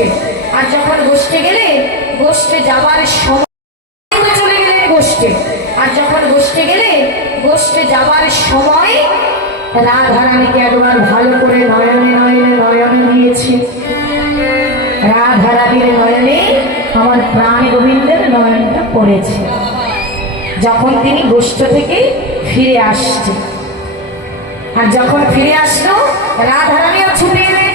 গোষ্ঠে। আর যখন গোষ্ঠে গেলে গোষ্ঠে যাবার সময় চলে গেলেন গোষ্ঠে। আর যখন গোষ্ঠে গেলে গোষ্ঠে যাবার সময় রাধারানীকে একবার ভালো করে নয়নে নয়নে নয়নে নিয়েছে। রাধারানীর নয়নে আমার প্রাণ গোবিন্দের নয়নটা পড়েছে। যখন তিনি গোষ্ঠ থেকে ফিরে আসছে, আর যখন ফিরে আসলো রাধারানীও ছুটে এলেন।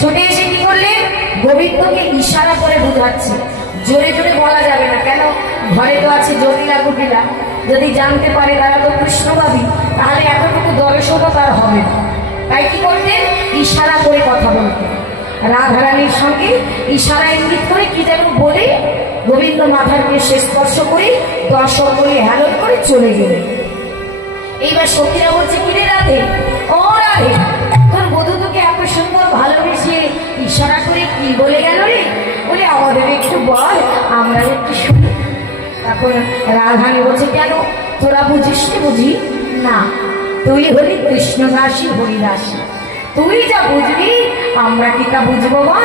ছুটে এসে কি করলেন? গোবিন্দকে ইশারা করে বোঝাচ্ছে। জোরে জোরে বলা যাবে না, কেন ঘরে তো আছে জটিলা কুটিলা, যদি জানতে পারে তারা তো কৃষ্ণবাদী, তাহলে এতটুকু দর্শনও তার হবে না। তাই কি করতেন? ইশারা করে কথা বলতেন। রাধারানীর সঙ্গে ইশারা ইঙ্গিত করে কি যেন বলে গোবিন্দ মাথার কেশে স্পর্শ করে 10 অঙ্গুলি হেলন করে চলে গেলেন। এইবার সখীরা বলছে, কিরে রাধে, ও রাধে, তোর বধূ তোকে এত সুন্দর ভালোবেসে ইশারা করে কি বলে গেল রে? বলে আমাদের একটু বল, আমরা একটু শুনি। তখন রাধারানী বলছে, কেন তোরা বুঝিস নি? বুঝি না, তুই হলি কৃষ্ণদাসী হরিদাসী, তুই যা বুঝবি আমরা কি তা বুঝবো বল?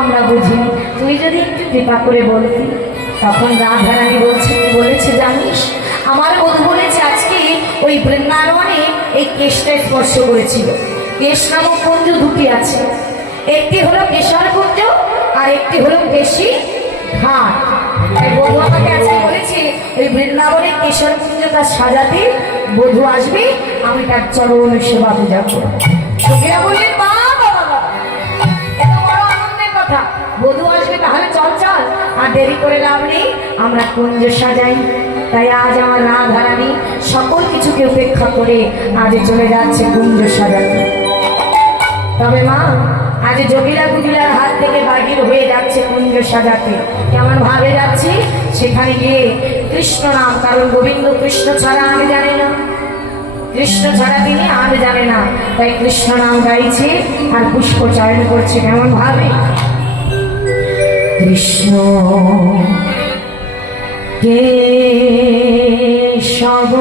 আমরা বুঝিনি, তুই যদি একটু কৃপা করে বলতি। তখন রাধারানী বলেছে, জানিস আমার বধূ বলেছে আজকে ওই বৃন্দাবনে এই কেশটা স্পর্শ করেছিল। কেশ নামক কুঞ্জ দুটি আছে, একটি হলো কেশর কুঞ্জ আর একটি হলো কেশী ঘাট। তাই বধূ আমাকে আজকে বলেছে ওই বৃন্দাবনে কেশর কুঞ্জটা সাজাতে বধূ আসবে, আমি তার চরণ সেবা পূজা করব। সখীরা বললেন, বাবা এত বড় আনন্দের কথা, বধূ আসবে, তাহলে চল চল, আর দেরি করে লাভ নেই, আমরা কুঞ্জ সাজাই। তাই আজ আমার রাধারানী সকল কিছুকে উপেক্ষা করে আজ চলে যাচ্ছে কুঞ্জ সাজাতে। তবে মা, আজ জটিলা কুটিলার হাত থেকে বাহির হয়ে যাচ্ছে কুঞ্জ সাজাতে। কেমন ভাবে যাচ্ছে? সেখানে গিয়ে কৃষ্ণ নাম, কারণ গোবিন্দ কৃষ্ণ ছাড়া আর জানে না, কৃষ্ণ ছাড়া তিনি আর জানে না, তাই কৃষ্ণ নাম গাইছে আর পুষ্প চয়ন করছে। কেমন ভাবে? কৃষ্ণ কেশব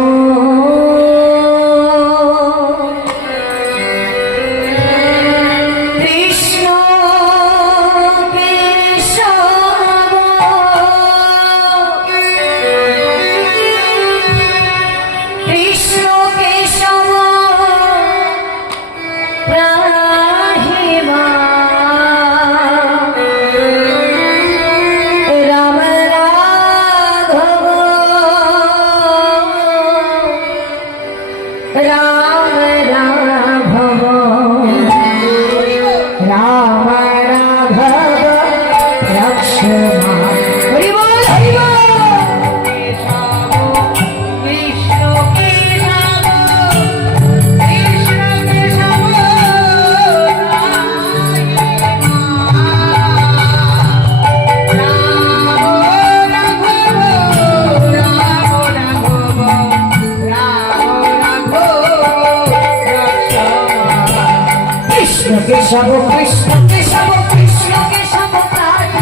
কেশব কৃষ্ণ কেশব কৃষ্ণ কেশব রাম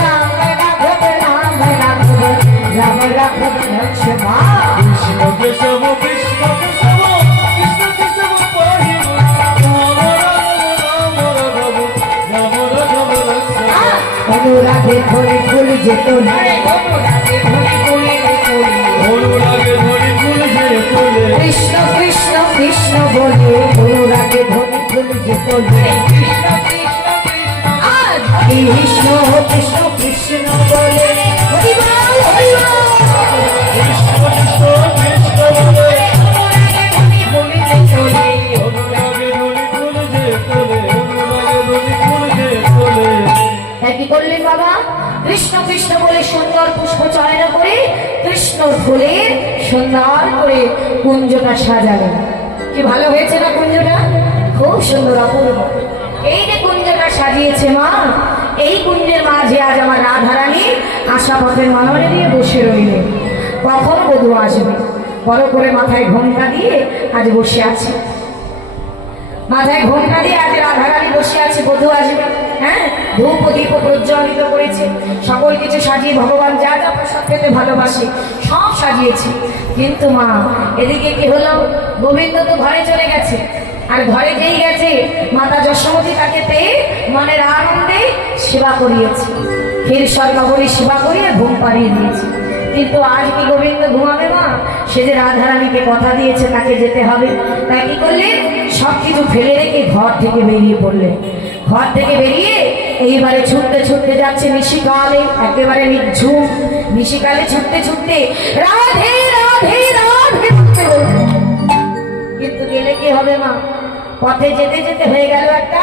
রাম রাঘব রাম রাঘব রাম রাঘব লক্ষ্মণ। কৃষ্ণ কেশব কৃষ্ণ কেশব কৃষ্ণ কেশব পাহি রাম রাঘব লক্ষ্মণ। অনুরাগে ধরে ফুল যেত না, অনুরাগে ধরে ফুল অনুরাগে ধরে ফুল যে তোলে, কৃষ্ণ কৃষ্ণ কৃষ্ণ বলে অনুরাগে ধরে যেত না। কৃষ্ণ কৃষ্ণ কৃষ্ণ বলে কি করলেন বাবা? কৃষ্ণ কৃষ্ণ বলে সুন্দর পুষ্প চয়ন করে কৃষ্ণ ফুলের সুন্দর করে কুঞ্জটা সাজালেন। কি ভালো হয়েছে না কুঞ্জটা? খুব সুন্দর, অপূর্ব। এই যে কুঞ্জটা সাজিয়েছে মা, এই কুঞ্জের মাঝে আজ আমার রাধারানী আশাপথের মানরে দিয়ে বসে রইলেন। কখন বধূ আসবে? বড় করে মাথায় ঘোমটা দিয়ে আজ বসে আছে, মাথায় ঘোমটা দিয়ে আজ রাধারানী বসে আছে, বধূ আসবে। হ্যাঁ, ধূপ দীপ প্রজ্বলিত করেছে, সকল কিছু সাজিয়ে ভগবান যা যা প্রসাদ পেতে ভালোবাসে সব সাজিয়েছে। কিন্তু মা, এদিকে কি হলো? গোবিন্দ তো ঘরে চলে গেছে, আর ঘরে যেই গেছে মাতা যশোমতী তাকে পেয়ে মনের আনন্দে সেবা করিয়েছে, ফের স্বর্ণভরি সেবা করিয়ে ঘুম পাড়িয়ে দিয়েছে। কিন্তু আজ কি গোবিন্দ ঘুমাবে মা? সে যে রাধারানীকে কথা দিয়েছে তাকে যেতে হবে, তাই কি করলেন? সব কিছু ফেলে রেখে ঘর থেকে বেরিয়ে পড়লেন। ঘর থেকে বেরিয়ে এইবারে ছুটতে ছুটতে যাচ্ছে নিশিকালে, একেবারে নিঝুম নিশিকালে ছুটতে ছুটতে রাধে রাধে রাধে বলতে বলতে। কিন্তু গেলে কি হবে মা? পথে যেতে যেতে হয়ে গেল একটা